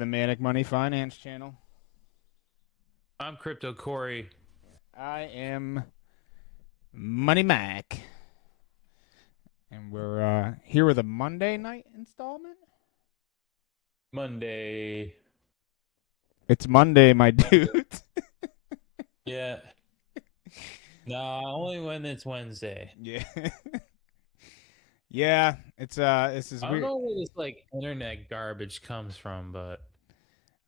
the Manic Money Finance channel. I'm Crypto Corey. I am Money Mac, and we're here with a Monday night installment. Monday. It's Monday, my dude. Yeah. No, only when it's Wednesday. Yeah, yeah. It's this is I don't weird. know where this internet garbage comes from, but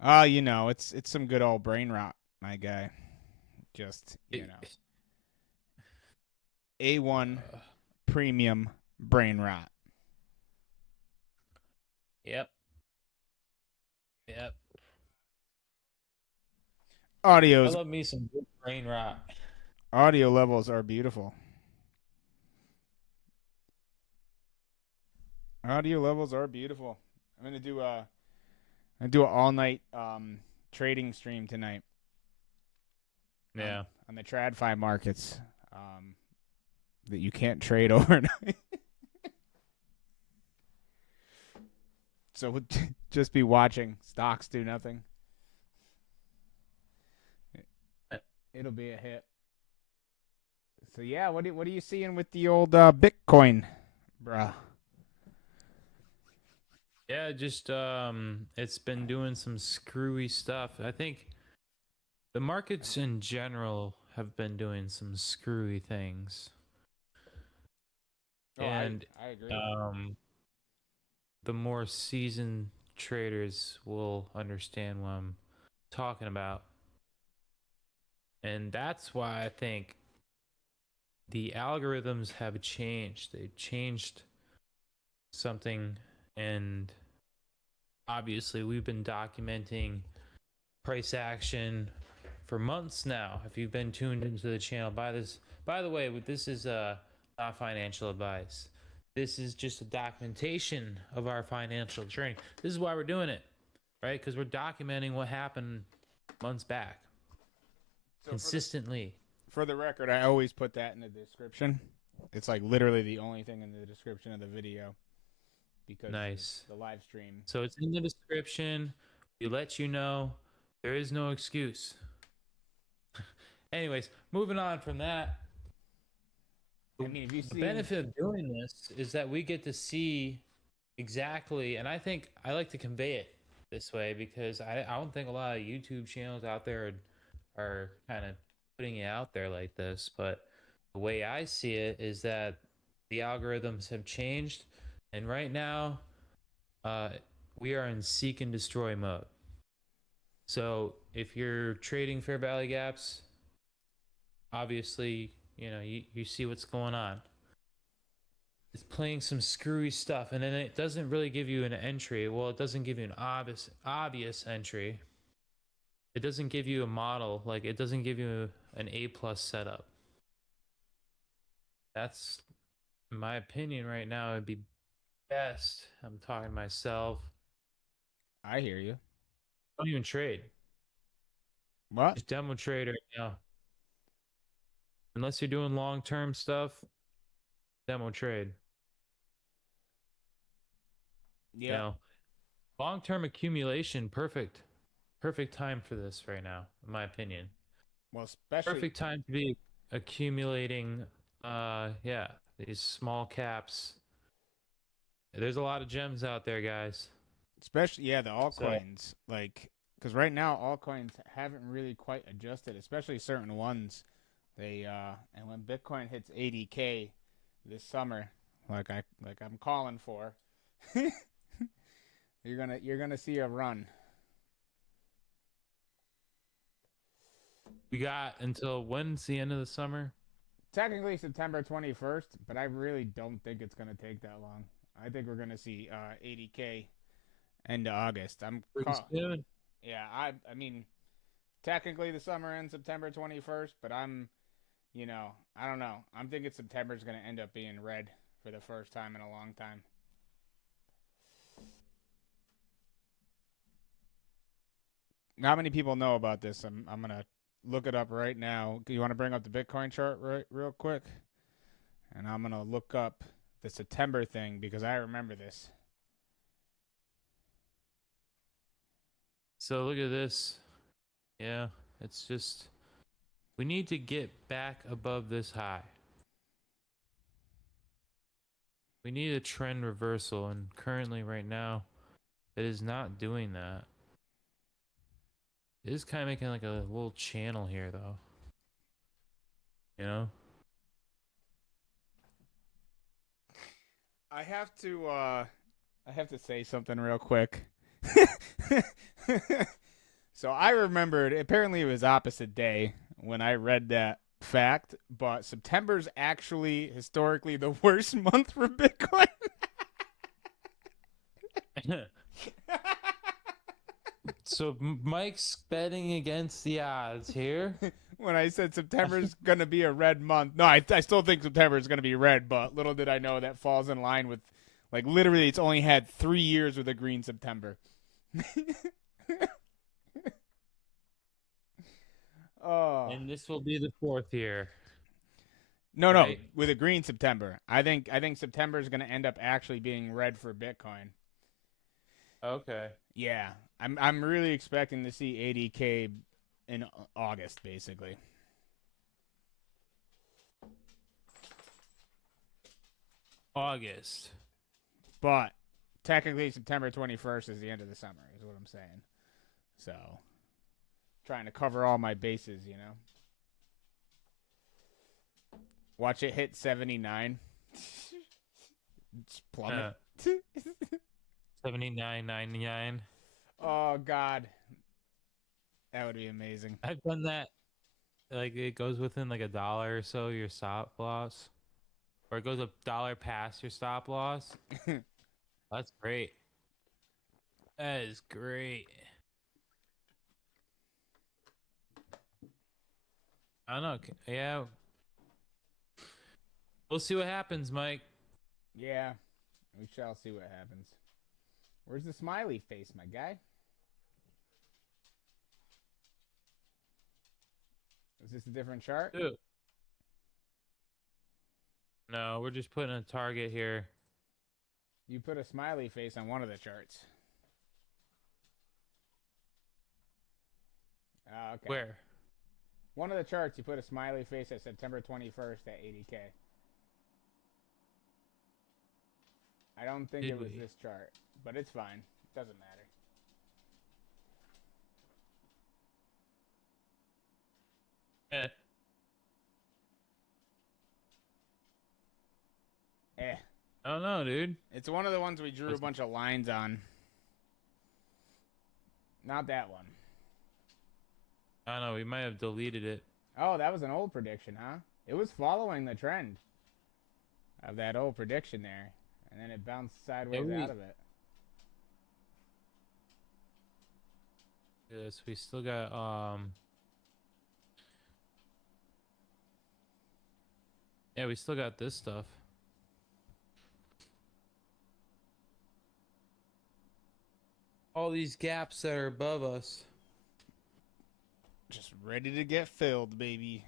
It's some good old brain rot, my guy. Just it, A1 premium brain rot. yep. Yep. I Audio's love me some good brain rot. audio levels are beautiful. Audio levels are beautiful. I'm gonna do an all night trading stream tonight Yeah. on the TradFi markets that you can't trade overnight. So we'll just be watching stocks do nothing. It'll be a hit. So yeah, what are you seeing with the old Bitcoin, bruh? Yeah, just it's been doing some screwy stuff. I think the markets in general have been doing some screwy things. Oh, And I agree. the more seasoned traders will understand what I'm talking about. And that's why I think the algorithms have changed. They've changed something, and obviously, we've been documenting price action for months now. If you've been tuned into the channel, by the way, this is not financial advice. This is just a documentation of our financial journey. This is why we're doing it, right? Because we're documenting what happened months back So consistently. for the record, I always put that in the description. It's like literally the only thing in the description of the video because Nice. the live stream. So it's in the description. We let you know there is no excuse. Anyways, moving on from that. I mean, if you The see benefit of doing this is that we get to see exactly, and I think I like to convey it this way because I don't think a lot of YouTube channels out there are kind of putting it out there like this. But the way I see it is that the algorithms have changed, and right now, uh, we are in seek and destroy mode. So if you're trading fair value gaps, obviously, you see what's going on. It's playing some screwy stuff, and then it doesn't really give you an entry. Well, it doesn't give you an obvious entry. It doesn't give you a model, like it doesn't give you an A plus setup. That's, in my opinion, right now, it'd be best. I'm talking to myself. I hear you. Don't even trade. What? Just demo trade right now. Unless you're doing long term stuff, demo trade. You Yeah. know, long term accumulation, perfect time for this right now, in my opinion. Well, especially Perfect time to be accumulating yeah, these small caps. There's a lot of gems out there, guys. the So altcoins, like, because right now altcoins haven't really quite adjusted, especially certain ones. They and when Bitcoin hits 80K this summer, I'm calling for, you're gonna see a run. we got until when's the end of the summer? Technically September 21st, but I really don't think it's gonna take that long. I think we're gonna see 80K end of August. Pretty soon. Yeah, I mean technically the summer ends September 21st, but I don't know. I'm thinking September's going to end up being red for the first time in a long time. Not many people know about this. I'm going to look it up right now. You want to bring up the Bitcoin chart real quick? And I'm going to look up the September thing because I remember this. So look at this. Yeah, it's just we need to get back above this high. We need a trend reversal, and currently, right now, it is not doing that. It is kind of making like a little channel here, though. You know? I have to say something real quick. So I remembered, apparently it was opposite day when I read that fact, but September's actually historically the worst month for Bitcoin. So Mike's betting against the odds here. When I said September's going to be a red month. No, I still think September is going to be red, but little did I know that falls in line with, like, literally it's only had 3 years with a green September. Oh. And this will be the fourth year. No, right? with a green September. I think September is going to end up actually being red for Bitcoin. Okay. Yeah. I'm really expecting to see 80K in August, basically. August. But technically September 21st is the end of the summer, is what I'm saying. So, trying to cover all my bases, you know. Watch it hit 79. It's plummet. 79.99. Oh god. That would be amazing. I've done that. Like it goes within like $1 or so your stop loss, or it goes $1 past your stop loss. That's great. That is great. I don't know. Yeah. We'll see what happens, Mike. Yeah. We shall see what happens. Where's the smiley face, my guy? Is this a different chart? Ew. No, we're just putting a target here. You put a smiley face on one of the charts. Okay. Where? One of the charts, you put a smiley face at September 21st at 80K. I don't think it was this chart, but it's fine. It doesn't matter. I don't know, dude. It's one of the ones we drew a bunch of lines on. Not that one. I don't know. We might have deleted it. Oh, that was an old prediction, huh? It was following the trend of that old prediction there, and then it bounced sideways out of it. Yes, we still got yeah, we still got this stuff. All these gaps that are above us. Just ready to get filled, baby.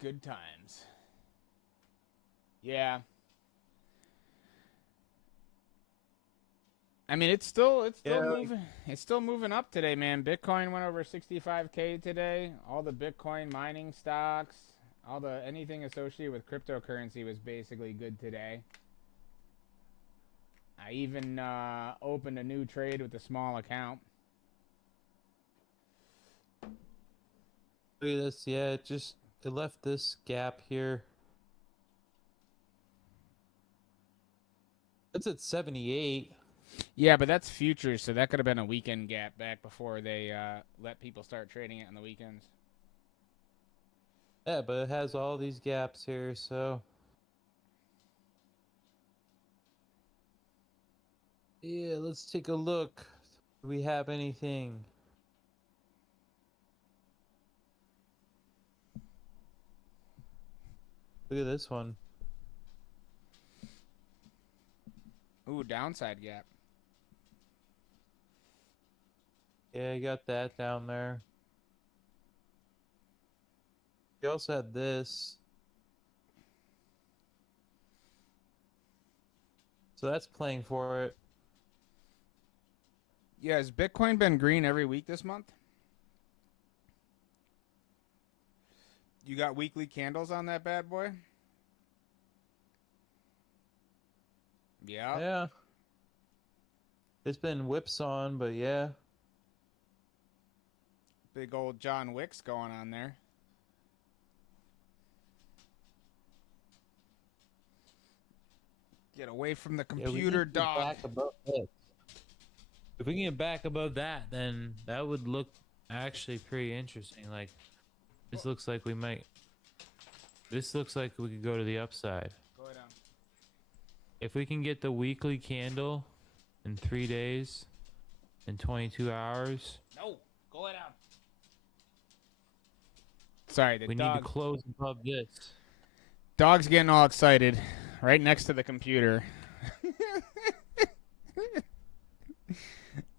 Good times. Yeah. I mean, it's still moving. It's still moving up today, man. Bitcoin went over 65K today. All the Bitcoin mining stocks, anything associated with cryptocurrency was basically good today. I even opened a new trade with a small account. Look at this. Yeah, it left this gap here. It's at 78. Yeah, but that's futures, so that could have been a weekend gap back before they let people start trading it on the weekends. Yeah, but it has all these gaps here, so. Yeah, let's take a look. Do we have anything? Look at this one. Ooh, downside gap. Yeah, you got that down there. You also had this. So that's playing for it. Yeah, has Bitcoin been green every week this month? You got weekly candles on that bad boy? Yeah. Yeah. It's been whipsawing, but yeah. Big old John Wicks going on there. Get away from the Yeah, we need computer, to get dog. back above this. If we can get back above that, then that would look actually pretty interesting. Like, this looks like we might. This looks like we could go to the upside. Go ahead on. If we can get the weekly candle in 3 days, in 22 hours, No, go ahead on. Sorry, the we need to close above this. dog's getting all excited right next to the computer.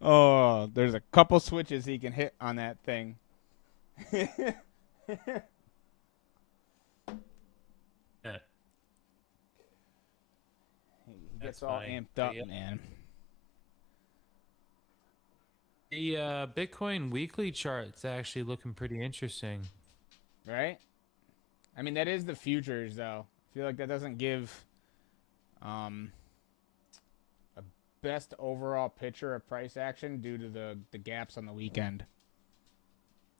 Oh, there's a couple switches he can hit on that thing. He Yeah. gets That's all funny. amped up, Yeah. man. The Bitcoin weekly chart's actually looking pretty interesting. Right? I mean, that is the futures, though. I feel like that doesn't give a best overall picture of price action due to the gaps on the weekend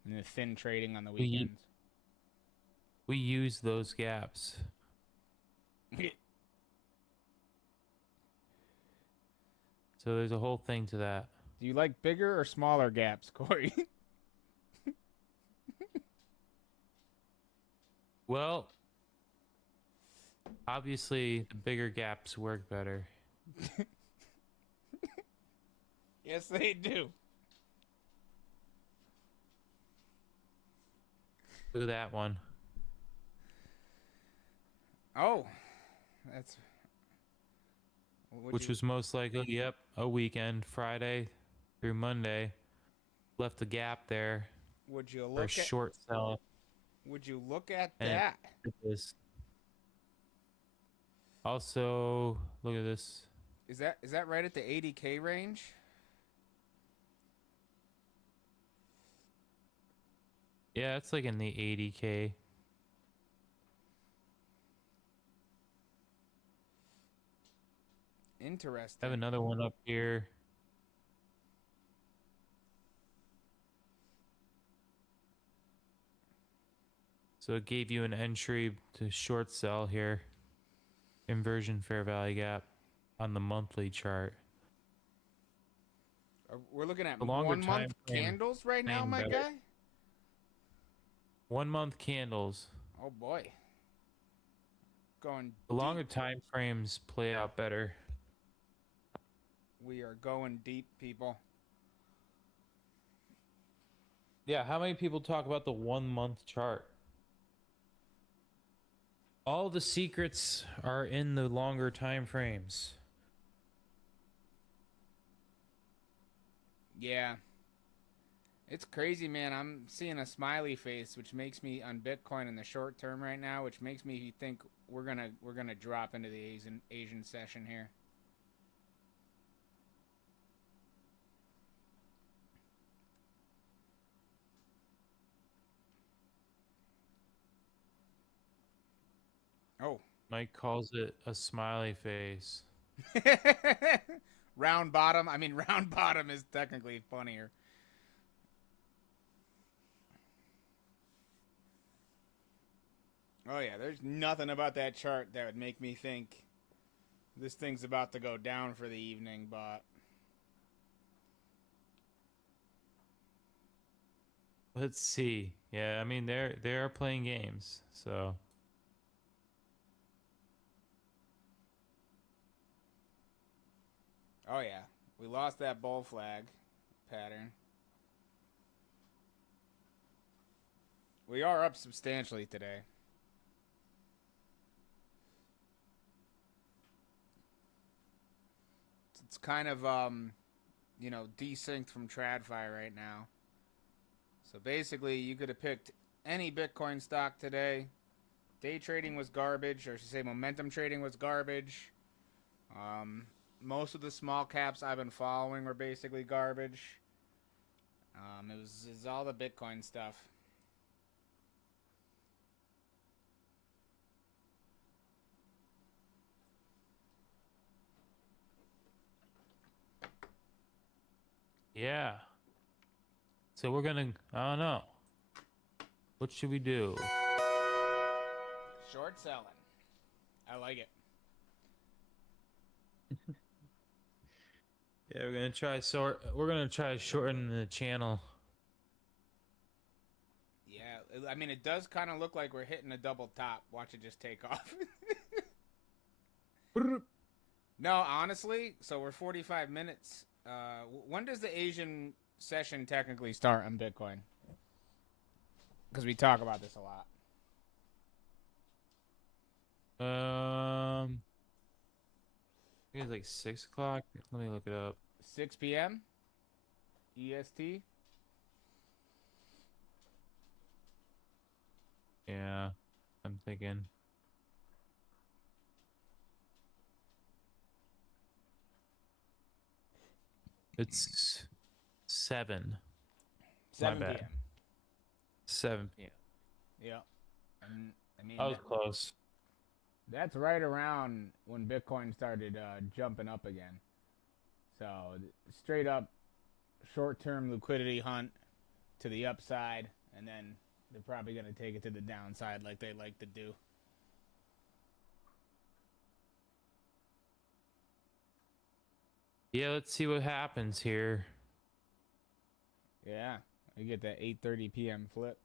and the thin trading on the weekends. We use those gaps. So there's a whole thing to that. Do you like bigger or smaller gaps, Corey? Well, obviously the bigger gaps work better. Yes, they do. Look at that one. Oh, that's Which was most likely, yep, a weekend, Friday through Monday. Left a gap there would you for a look at short sell. would you look at And that? this. Also, look at this. Is that right at the 80K range? Yeah, it's like in the 80K. Interesting. I have another one up here. So it gave you an entry to short sell here. Inversion fair value gap on the monthly chart. We're looking at The longer 1 month time frame candles right now, playing my better. guy. 1 month candles. Oh boy. Going The deep. longer time frames play out better. We are going deep, people. Yeah, how many people talk about the 1 month chart? All the secrets are in the longer time frames. Yeah. It's crazy, man. I'm seeing a smiley face, which makes me on Bitcoin in the short term right now, which makes me think we're gonna drop into the Asian session here. Oh. Mike calls it a smiley face. Round bottom. I mean, round bottom is technically funnier. Oh yeah, there's nothing about that chart that would make me think this thing's about to go down for the evening, but Let's see. Yeah, I mean they are playing games, so oh yeah, we lost that bull flag pattern. We are up substantially today. It's kind of desynced from TradFi right now. So basically, you could have picked any Bitcoin stock today. Day trading was garbage, or I should say momentum trading was garbage. Um, Most of the small caps I've been following were basically garbage. It was all the Bitcoin stuff. Yeah. So we're gonna. I don't know. What should we do? Short selling. I like it. Yeah, we're gonna try sort. We're gonna try shorten the channel. Yeah, I mean, it does kind of look like we're hitting a double top. Watch it just take off. No, honestly, so we're 45 minutes. When does the Asian session technically start on Bitcoin? Because we talk about this a lot. I think it's like 6 o'clock. Let me look it up. 6 p.m. EST. Yeah, I'm thinking. It's 7. 7 bad. p.m. 7 p.m. Yeah. And I mean, I was close. that's right around when Bitcoin started jumping up again. So straight up short-term liquidity hunt to the upside, and then they're probably going to take it to the downside like they like to do. Yeah, let's see what happens here. Yeah, you get that 8:30 p.m. flip.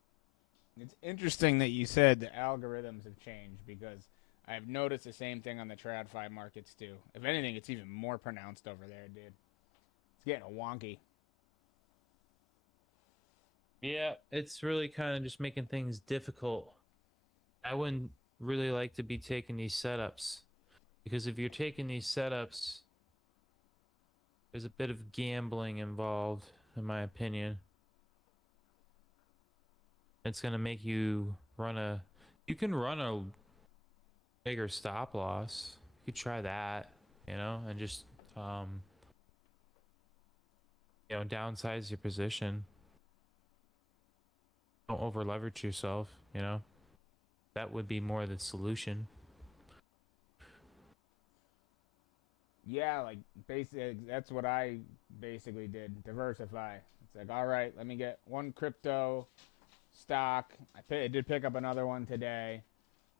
It's interesting that you said the algorithms have changed because I've noticed the same thing on the TradFi markets too. If anything, it's even more pronounced over there, dude. It's getting wonky. Yeah, it's really kind of just making things difficult. I wouldn't really like to be taking these setups because if you're taking these setups, there's a bit of gambling involved, in my opinion. It's going to make you you can run a bigger stop loss. You could try that, and just, downsize your position. Don't over leverage yourself. That would be more the solution. Yeah, like basically that's what I basically did. Diversify. It's like, all right, let me get one crypto stock. I did pick up another one today.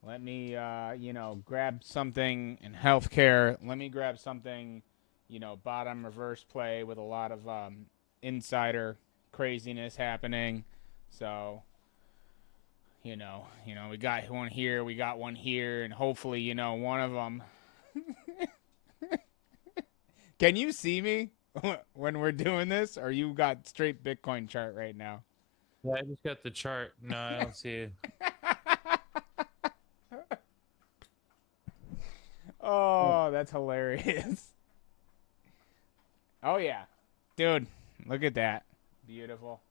Let me, grab something in healthcare. Let me grab something, bottom reverse play with a lot of insider craziness happening. So, we got one here, we got one here, and hopefully, one of them. Can you see me when we're doing this, or you got straight Bitcoin chart right now? Yeah, I just got the chart. No, I don't see it. Oh, that's hilarious. Oh yeah. Dude, look at that. Beautiful.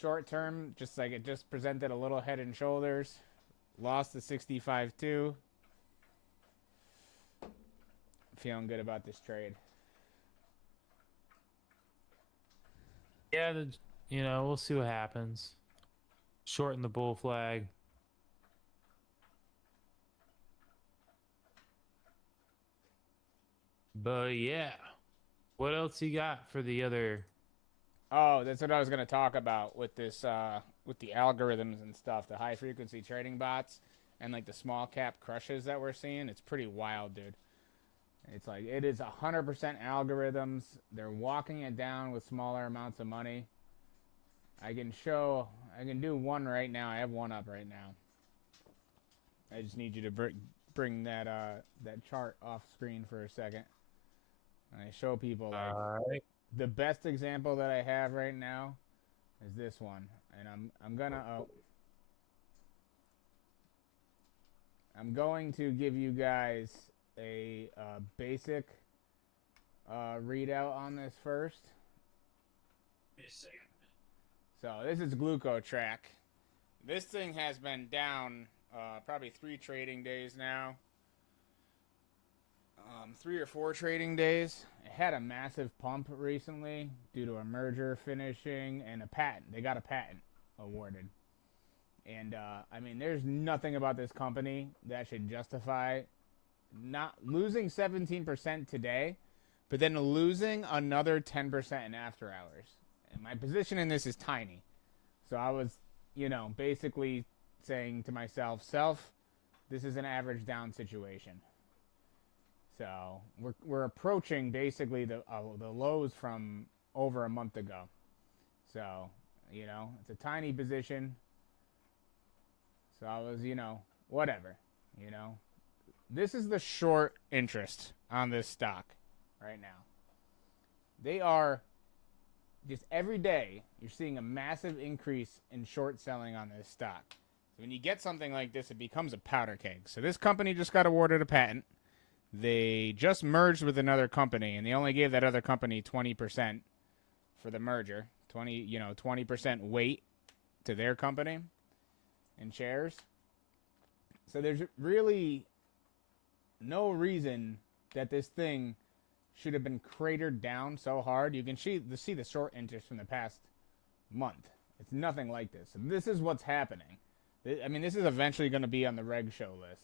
Short term, just like it just presented a little head and shoulders. Lost to 65 too. Feeling good about this trade. Yeah, we'll see what happens. Shorten the bull flag. But yeah, what else you got for the other? Oh, that's what I was gonna talk about with this with the algorithms and stuff, the high frequency trading bots and like the small cap crushes that we're seeing. It's pretty wild, dude. It's like it is 100% algorithms. They're walking it down with smaller amounts of money. I can do one right now. I have one up right now. I just need you to bring that chart off screen for a second. And I show people like Right. the best example that I have right now is this one, and I'm going to give you guys a basic readout on this first. So this is GlucoTrack. This thing has been down probably 3 trading days now. 3 or 4 trading days. It had a massive pump recently due to a merger finishing and a patent. They got a patent awarded. And I mean, there's nothing about this company that should justify not losing 17% today, but then losing another 10% in after hours. And my position in this is tiny. So I was, basically saying to myself, this is an average down situation. So we're approaching basically the lows from over a month ago. So, it's a tiny position. So I was, whatever, you know. This is the short interest on this stock right now. They are just every day you're seeing a massive increase in short selling on this stock. So when you get something like this, it becomes a powder keg. So this company just got awarded a patent. They just merged with another company, and they only gave that other company 20% for the merger. 20% weight to their company in shares. So there's really no reason that this thing should have been cratered down so hard. You can see the short interest from the past month. It's nothing like this. This is what's happening. I mean, this is eventually going to be on the reg show list.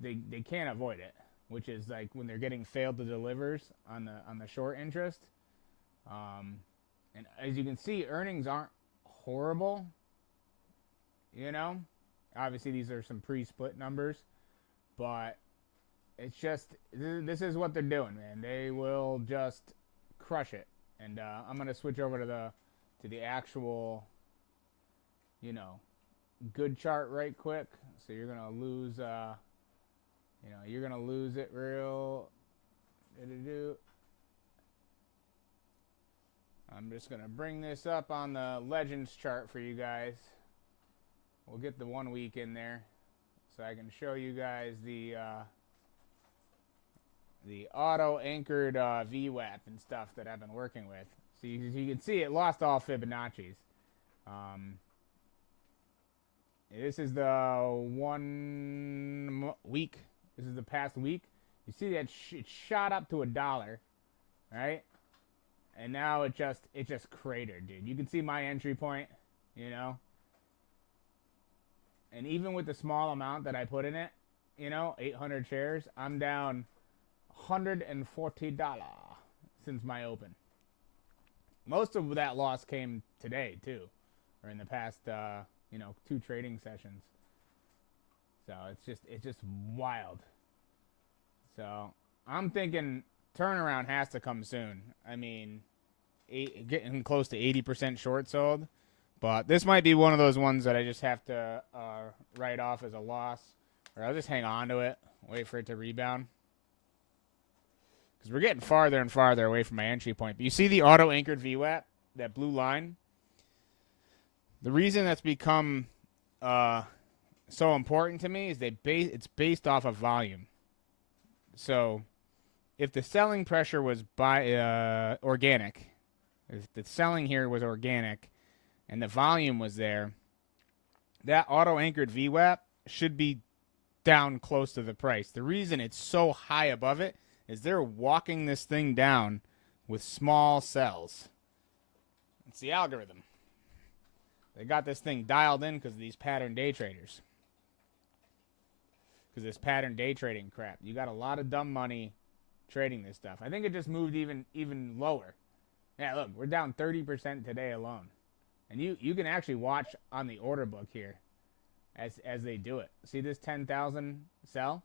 They can't avoid it, which is like when they're getting failed to delivers on the short interest. And as you can see, earnings aren't horrible. Obviously these are some pre-split numbers, but it's just this is what they're doing, man. They will just crush it. And I'm gonna switch over to the actual, good chart right quick. So you're gonna lose, you're gonna lose it real. I'm just gonna bring this up on the Legends chart for you guys. We'll get the 1 week in there, so I can show you guys the auto anchored VWAP and stuff that I've been working with. So you can see it lost all Fibonacci's. This is the 1 week. This is the past week. You see that it shot up to $1, right? And now it just cratered, dude. You can see my entry point, And even with the small amount that I put in it, 800 shares, I'm down $140 since my open. Most of that loss came today too, or in the past, 2 trading sessions. So it's just wild. So I'm thinking turnaround has to come soon. I mean, getting close to 80% short sold. But this might be one of those ones that I just have to write off as a loss. Or I'll just hang on to it, wait for it to rebound. Because we're getting farther and farther away from my entry point. But you see the auto-anchored VWAP, that blue line? The reason that's become so important to me is it's based off of volume. So if the selling pressure was organic, if the selling here was organic, and the volume was there, that auto-anchored VWAP should be down close to the price. The reason it's so high above it is they're walking this thing down with small sells. It's the algorithm. They got this thing dialed in because of these pattern day traders. Because this pattern day trading crap. You got a lot of dumb money trading this stuff. I think it just moved even lower. Yeah, look, we're down 30% today alone. And you can actually watch on the order book here as they do it. See this 10,000 sell?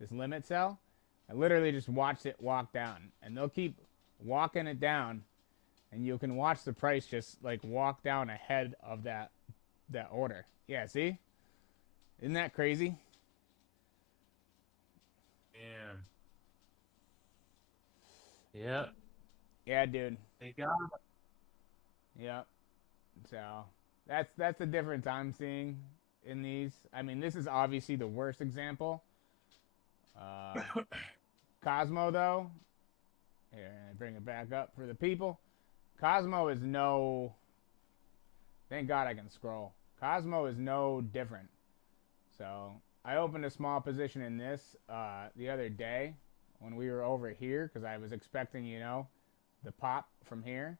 This limit sell? I literally just watched it walk down. And they'll keep walking it down. And you can watch the price just like walk down ahead of that order. Yeah, see? Isn't that crazy? Yeah. Yep. Yeah, dude. They got it. Yep. So that's the difference I'm seeing in these. I mean, this is obviously the worst example. Cosmo, though, here, I bring it back up for the people. Cosmo is no. Thank God I can scroll. Cosmo is no different. So I opened a small position in this the other day when we were over here because I was expecting, the pop from here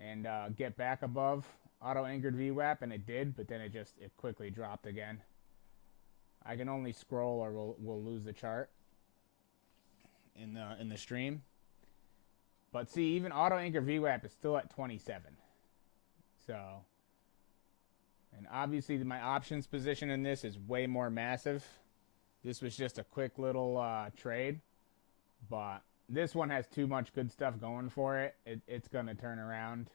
and get back above auto anchored VWAP, and it did, but then it quickly dropped again. I can only scroll or we'll lose the chart in the stream. But see, even auto anchor VWAP is still at 27. So, and obviously my options position in this is way more massive. This was just a quick little trade, but this one has too much good stuff going for it. It's going to turn around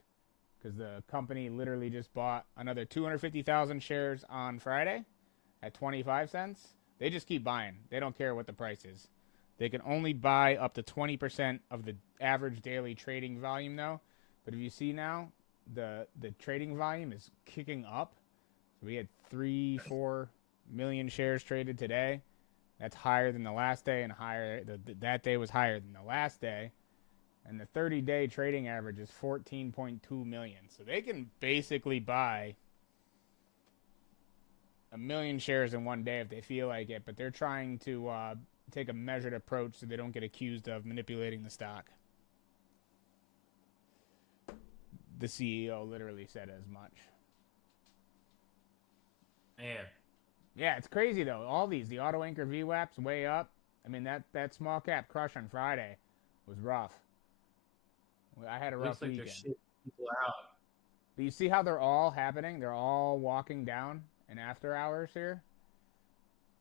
because the company literally just bought another 250,000 shares on Friday at 25 cents. They just keep buying. They don't care what the price is. They can only buy up to 20% of the average daily trading volume though. But if you see now, the trading volume is kicking up. So we had 3-4 million shares traded today. That's higher than the last day, and higher. That day was higher than the last day. And the 30-day trading average is 14.2 million. So they can basically buy 1 million shares in one day if they feel like it. But they're trying to take a measured approach so they don't get accused of manipulating the stock. The CEO literally said as much. Man. Yeah, it's crazy though. All the auto anchor VWAP's way up. I mean that small cap crush on Friday was rough. I had a rough weekend. They're shitting people out. But you see how they're all happening? They're all walking down in after hours here.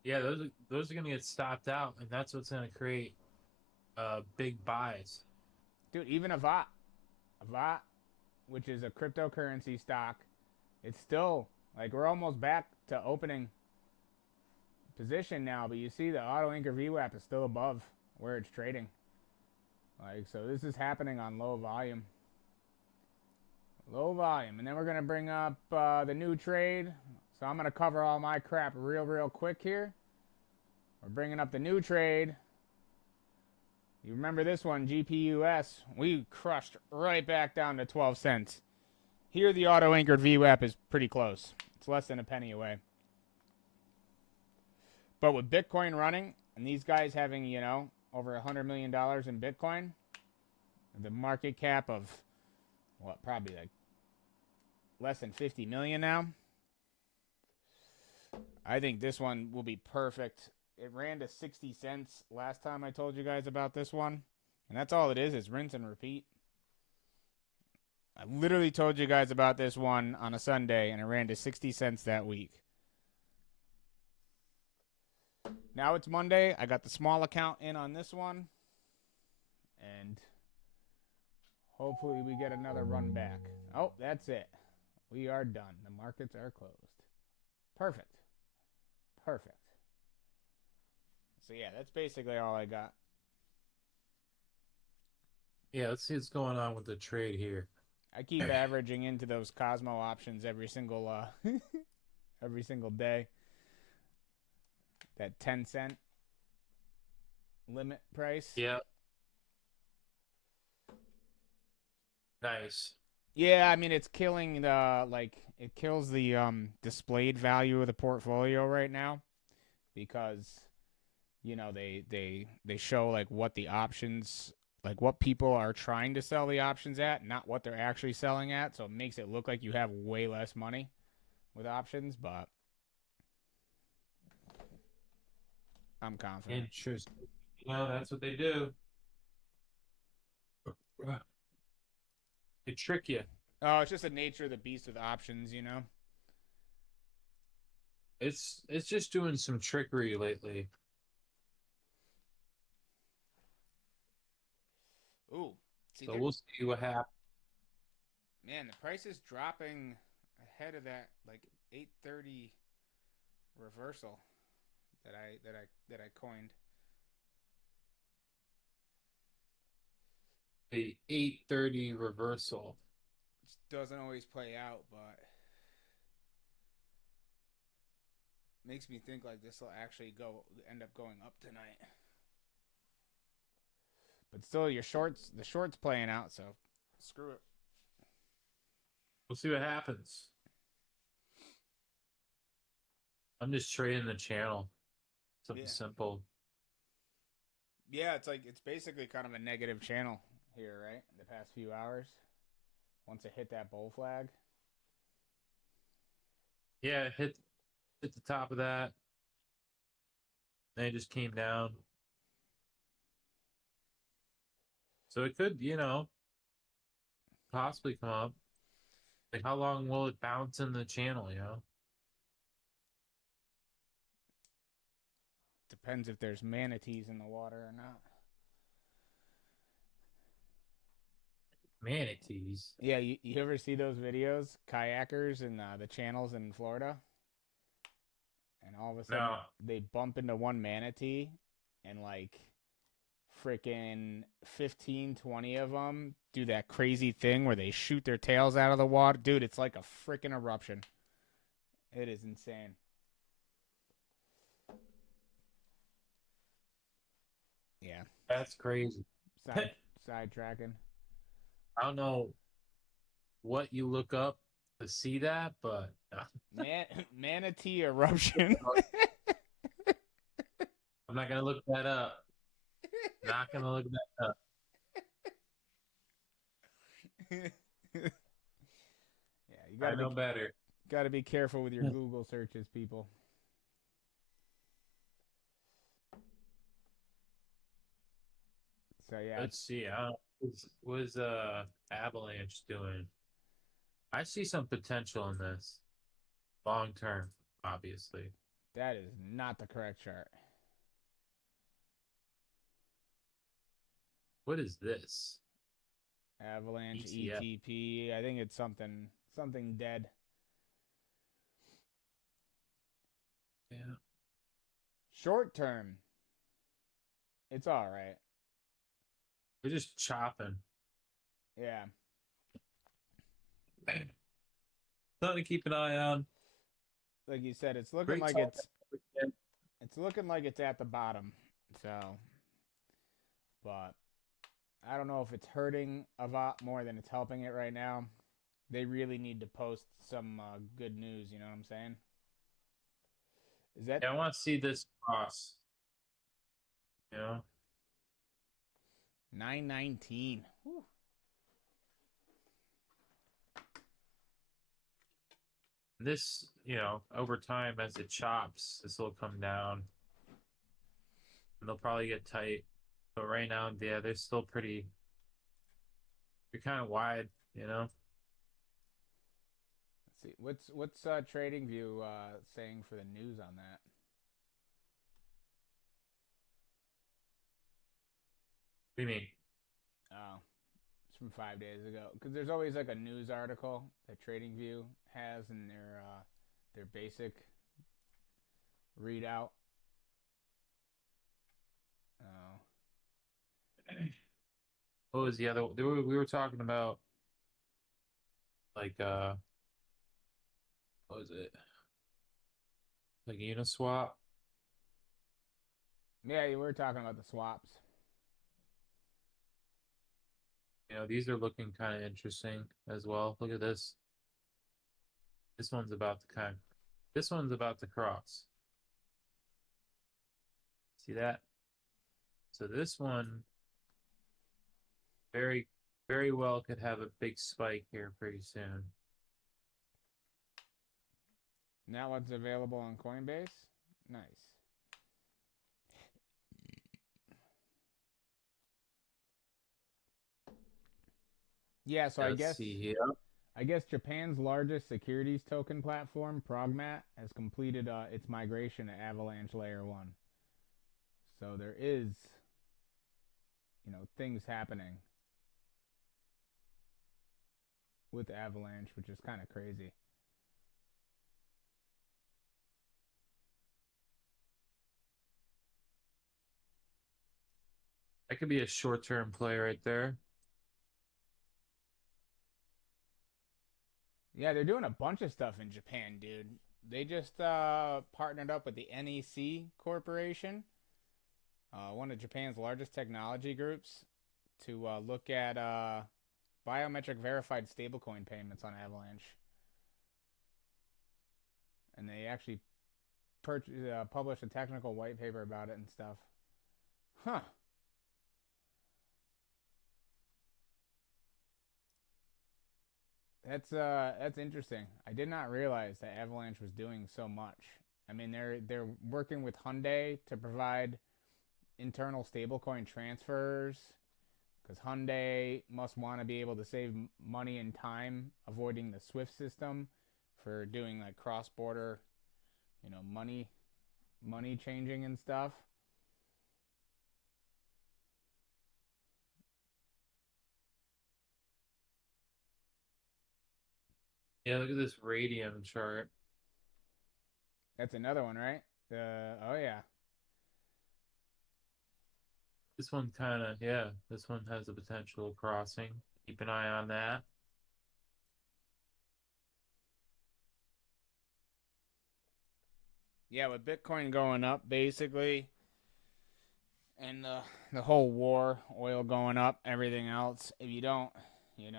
Yeah, those are gonna get stopped out, and that's what's gonna create big buys. Dude, even Avant, which is a cryptocurrency stock, it's still like we're almost back to opening position now, but you see the auto anchor VWAP is still above where it's trading. Like, so this is happening on low volume. Low volume. And then we're going to bring up the new trade. So I'm going to cover all my crap real quick here. We're bringing up the new trade. You remember this one, GPUS. We crushed right back down to 12 cents. Here the auto anchored VWAP is pretty close. It's less than a penny away. But with Bitcoin running and these guys having, over $100 million in Bitcoin, the market cap of, probably like less than 50 million now. I think this one will be perfect. It ran to 60 cents last time I told you guys about this one. And that's all it is rinse and repeat. I literally told you guys about this one on a Sunday, and it ran to 60 cents that week. Now it's Monday. I got the small account in on this one. And hopefully we get another run back. Oh, that's it. We are done. The markets are closed. Perfect. So yeah, that's basically all I got. Yeah, let's see what's going on with the trade here. I keep averaging into those Cosmo options every single day. That 10-cent limit price. Yeah. Nice. Yeah, I mean it's killing it kills the displayed value of the portfolio right now because they show like what the options, like what people are trying to sell the options at, not what they're actually selling at, so it makes it look like you have way less money with options, but I'm confident. Interesting. That's what they do. They trick you. Oh, it's just the nature of the beast with options, It's just doing some trickery lately. Ooh. So we'll see what happens. Man, the price is dropping ahead of that like 830 reversal that I coined. The 830 reversal. It doesn't always play out, but makes me think like this will actually end up going up tonight. But still, the short's playing out, so screw it. We'll see what happens. I'm just trading the channel. Something Yeah. simple. Yeah, it's like it's basically kind of a negative channel here, right? In the past few hours. Once it hit that bull flag. Yeah, hit the top of that. Then it just came down. So it could, possibly come up. Like how long will it bounce in the channel? Depends if there's manatees in the water or not. Manatees. Yeah, you ever see those videos? Kayakers in the channels in Florida? And all of a sudden No. they bump into one manatee and like freaking 15, 20 of them do that crazy thing where they shoot their tails out of the water. Dude, it's like a freaking eruption. It is insane. Yeah. That's crazy. Side sidetracking. I don't know what you look up to see that, but Man manatee eruption. I'm not gonna look that up. Not gonna look that up. Yeah, you I know better. gotta be careful with your Google searches, people. So yeah, Let's see. What is Avalanche doing? I see some potential in this long term, obviously. that is not the correct chart. What is this? Avalanche ETF. ETP. I think it's something dead. Yeah. Short term, it's all right. We're just chopping. Yeah. Something to keep an eye on. Like you said, Great talk. it's looking like it's at the bottom. So, but I don't know if it's hurting a lot more than it's helping it right now. They really need to post some good news. You know what I'm saying? Is that Yeah, I want to see this cross. You know, 919? this, over time as it chops, this will come down and they'll probably get tight. But right now, yeah, they're kind of wide. Let's see. What's Trading View saying for the news on that? What do you mean? Oh, it's from 5 days ago. Because there's always like a news article that Trading View has in their basic readout. Oh, What was the other? We were talking about like what was it? Like Uniswap. yeah, you were talking about the swaps. These are looking kind of interesting as well. Look at this. This one's about to cross. See that? So this one very, very well could have a big spike here pretty soon. Now it's available on Coinbase. Nice. Yeah, so Let's see here. I guess Japan's largest securities token platform, Progmat, has completed its migration to Avalanche Layer 1. So there is, things happening with Avalanche, which is kind of crazy. That could be a short-term play right there. Yeah, they're doing a bunch of stuff in Japan, dude. They just partnered up with the NEC Corporation, one of Japan's largest technology groups, to look at biometric verified stablecoin payments on Avalanche. And they actually publish a technical white paper about it and stuff. Huh. That's interesting. I did not realize that Avalanche was doing so much. I mean, they're working with Hyundai to provide internal stablecoin transfers because Hyundai must want to be able to save money and time avoiding the SWIFT system for doing like cross-border, money changing and stuff. Yeah, look at this radium chart. That's another one, right? Oh yeah. This one kind of, yeah, this one has the potential of crossing. Keep an eye on that. Yeah, with Bitcoin going up basically and the whole war, oil going up, everything else, if you don't, you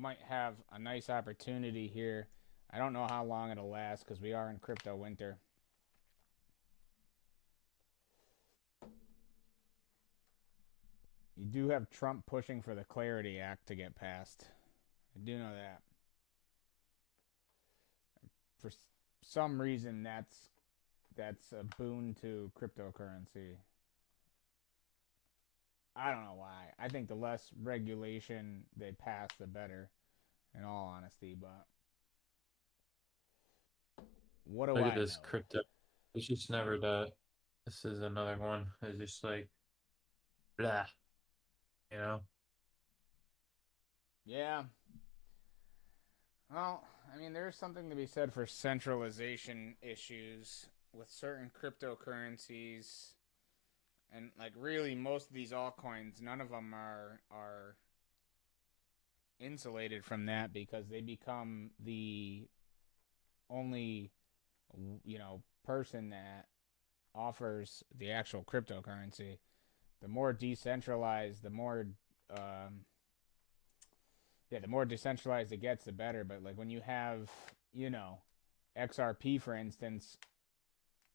might have a nice opportunity here. I don't know how long it'll last because we are in crypto winter. You do have Trump pushing for the Clarity Act to get passed. I do know that. For some reason, that's a boon to cryptocurrency. I don't know why. I think the less regulation they pass, the better. In all honesty, but what do Look at I this know? crypto. It's just never that. This is another one. It's just like, blah, you know? Yeah. Well, I mean, there's something to be said for centralization issues with certain cryptocurrencies, and like really most of these altcoins, none of them are insulated from that because they become the only person that offers the actual cryptocurrency. The more decentralized, um, the more decentralized it gets, the better. But like when you have, you know, XRP for instance,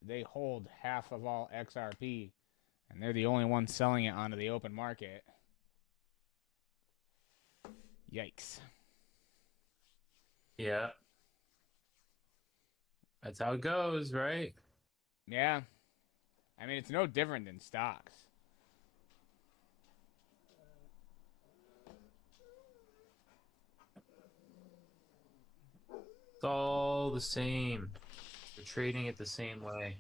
they hold half of all XRP, and they're the only ones selling it onto the open market. Yikes! Yeah, that's how it goes, right? Yeah, I mean it's no different than stocks. It's all the same. They're trading it the same way.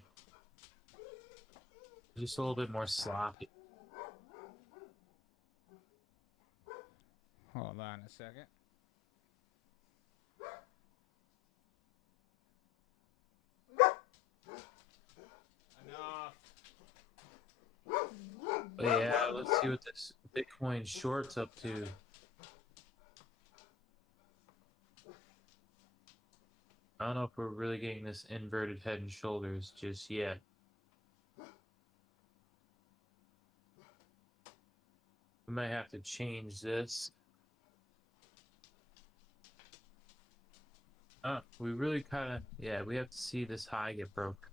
Just a little bit more sloppy. Hold on a second. Enough. But yeah, let's see what this Bitcoin short's up to. I don't know if we're really getting this inverted head and shoulders just yet. We might have to change this. We really kind of, yeah, we have to see this high get broke.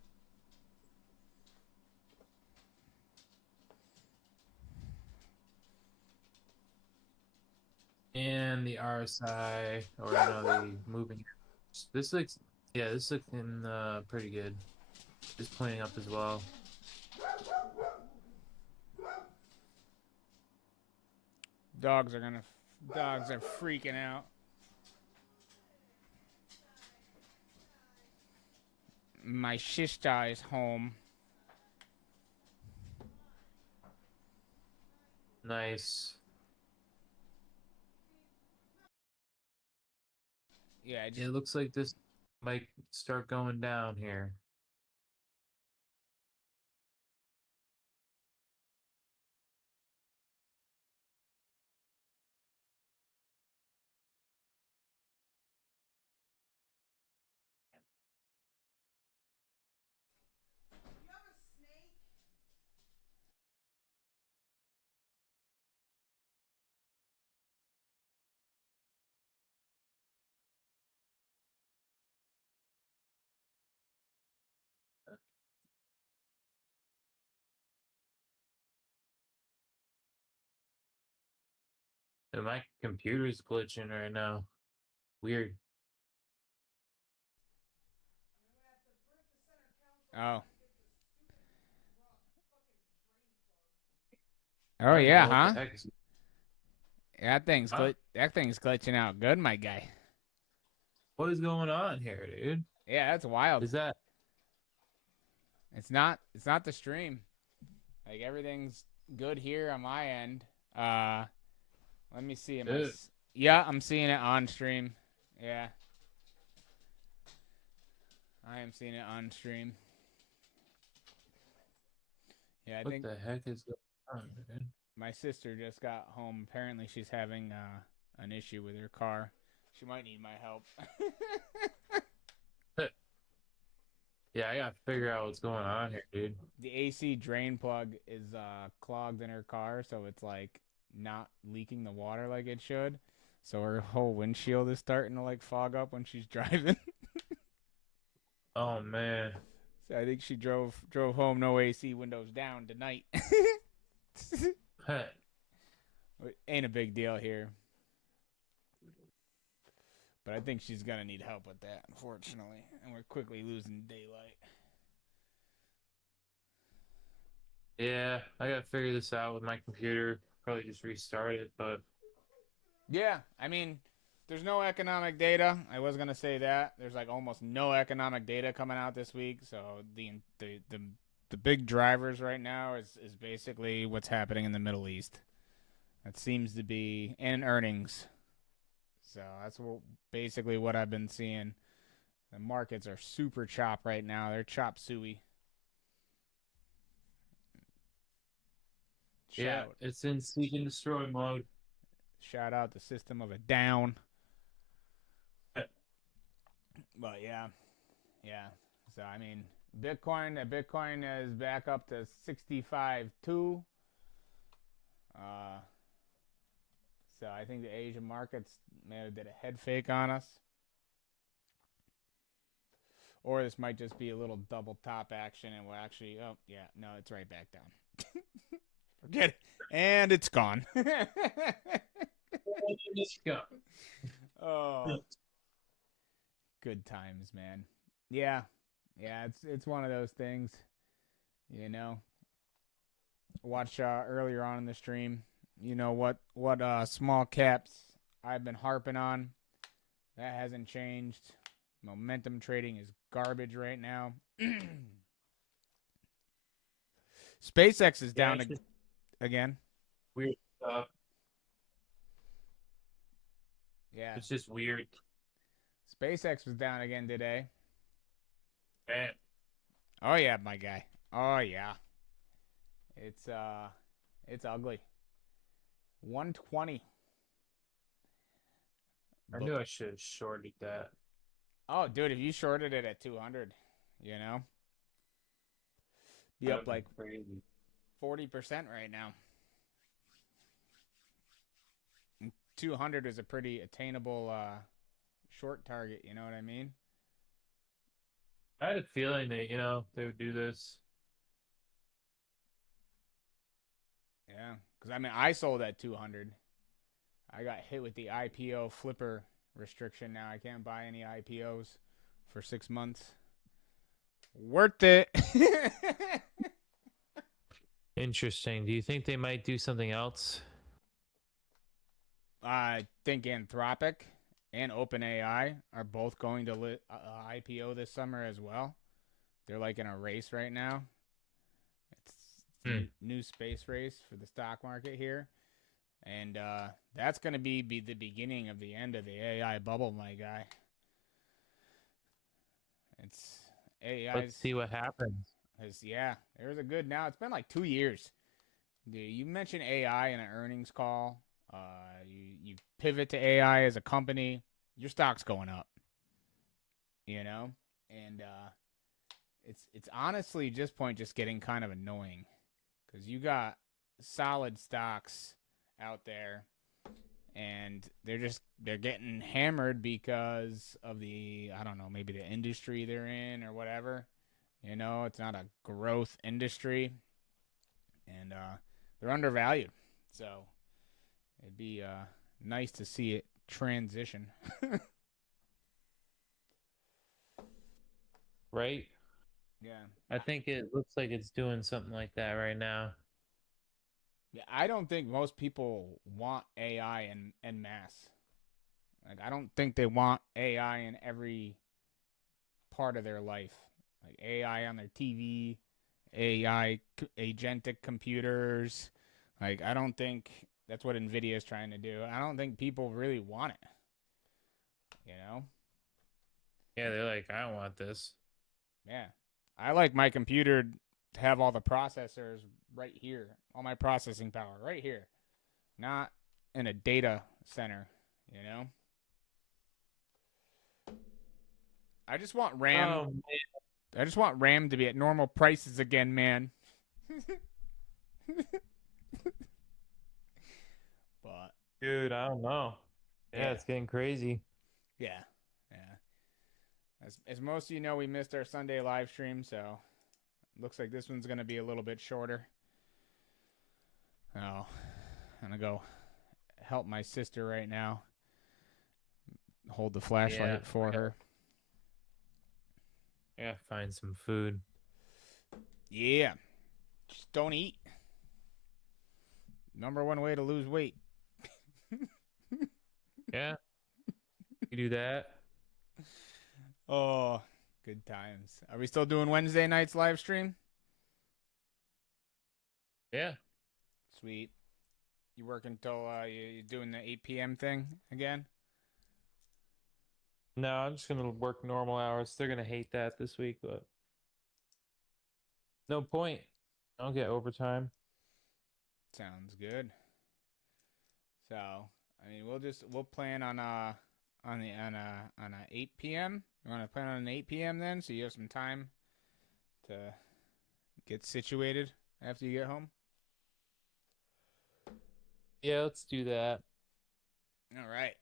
And the RSI, or no, the moving. This looks, yeah, this looking pretty good. It's pointing up as well. Dogs are freaking out. My sister is home. Nice. Yeah, Yeah, it looks like this might start going down here. My computer's glitching right now. Weird. Oh. I Oh don't know yeah, what the huh? heck is. Huh? That thing's glitching out good, my guy. What is going on here, dude? Yeah, that's wild. Is that It's not the stream. Like everything's good here on my end. Let me see. it? Yeah, I'm seeing it on stream. Yeah, I am seeing it on stream. Yeah, I What think the heck is going on, dude? my sister just got home. Apparently, she's having an issue with her car. She might need my help. Yeah, I gotta figure out what's going on here, dude. The AC drain plug is clogged in her car, so it's like not leaking the water like it should. So her whole windshield is starting to like fog up when she's driving. Oh man. So I think she drove home no AC, windows down tonight. Ain't a big deal here. But I think she's gonna need help with that, unfortunately. And we're quickly losing daylight. Yeah, I gotta figure this out with my computer. Probably just restart it, but Yeah, I mean, there's no economic data. I was gonna say that. There's like almost no economic data coming out this week. So the big drivers right now is basically what's happening in the Middle East. That seems to be in earnings. So that's basically what I've been seeing. The markets are super chop right now. They're chop suey. yeah, it's in seek and destroy mode. Shout out the System of a Down. But yeah. So I mean, Bitcoin is back up to 65.2. So I think the Asian markets may have did a head fake on us. Or this might just be a little double top action and we'll actually no, it's right back down. Forget it. And it's gone. Oh. Good times, man. Yeah. Yeah, it's one of those things, you know. Watch earlier on in the stream, you know what small caps I've been harping on. That hasn't changed. Momentum trading is garbage right now. SpaceX is down again. Weird stuff. Yeah. It's just weird. SpaceX was down again today. Man. Oh yeah, my guy. Oh yeah. It's ugly. 120. I knew I should have shorted that. Oh, dude, if you shorted it at 200, you know, be up like crazy. 40% right now. 200 is a pretty attainable short target. You know what I mean? I had a feeling that they would do this. Yeah, because I mean, I sold at 200. I got hit with the IPO flipper restriction. Now I can't buy any IPOs for 6 months. Worth it. Interesting. Do you think they might do something else? I think Anthropic and OpenAI are both going to IPO this summer as well. They're like in a race right now. It's new space race for the stock market here. And that's going to be the beginning of the end of the AI bubble, my guy. It's AI. Let's see what happens. Yeah, there's a good now. It's been like 2 years. You mentioned AI in an earnings call. You pivot to AI as a company, your stock's going up. You know, and it's honestly just getting kind of annoying because you got solid stocks out there, and they're getting hammered because of the I don't know maybe the industry they're in or whatever. You know, it's not a growth industry, and they're undervalued. So it'd be nice to see it transition. Right? Yeah. I think it looks like it's doing something like that right now. Yeah, I don't think most people want AI in mass. Like, I don't think they want AI in every part of their life. Like AI on their TV, agentic computers. Like, I don't think that's what Nvidia is trying to do. I don't think people really want it. You know? Yeah, they're like, I don't want this. Yeah. I like my computer to have all the processors right here, all my processing power right here, not in a data center, you know? I just want RAM. Oh man, I just want RAM to be at normal prices again, man. But dude, I don't know. Yeah, yeah, it's getting crazy. yeah, yeah. As most of you know, we missed our Sunday live stream, so looks like this one's gonna be a little bit shorter. Oh, I'm gonna go help my sister right now. Hold the Yeah, flashlight for her. yeah, find some food. Yeah, just don't eat. Number one way to lose weight. Yeah, you do that. Oh, good times. Are we still doing Wednesday nights live stream? Yeah. Sweet. You working until you doing the 8 p.m. thing again? No, I'm just gonna work normal hours. They're gonna hate that this week, but no point. I'll get overtime. Sounds good. So, I mean, we'll plan on a 8 p.m. You want to plan on an 8 p.m. then, so you have some time to get situated after you get home. Yeah, let's do that. All right.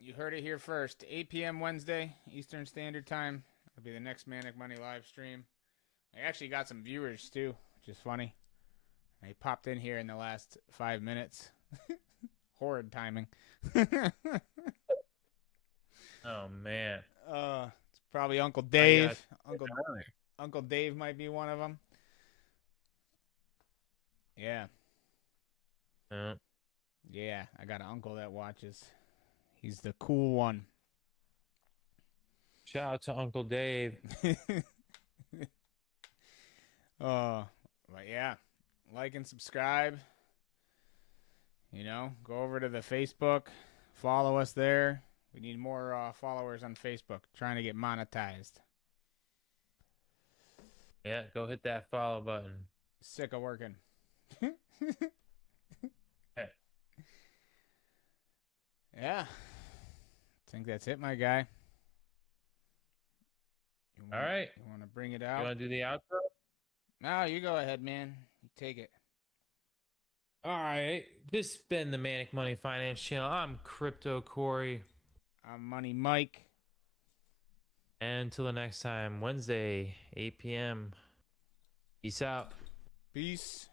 You heard it here first. 8 p.m. Wednesday, Eastern Standard Time. It'll be the next Manic Money live stream. I actually got some viewers too, which is funny. They popped in here in the last 5 minutes. Horrid timing. Oh man. It's probably Uncle I Dave. got Uncle Dave might be one of them. Yeah, uh, yeah. I got an uncle that watches. He's the cool one. shout out to Uncle Dave. But yeah, like and subscribe. You know, go over to the Facebook, follow us there. We need more followers on Facebook. Trying to get monetized. Yeah, go hit that follow button. Sick of working. Hey. Yeah, I think that's it, my guy. All right. You want to bring it You out? want to do the outro? No, you go ahead, man. You take it. All right. This has been the Manic Money Finance Channel. I'm Crypto Corey. I'm Money Mike. And until the next time, Wednesday, 8 p.m. Peace out. Peace.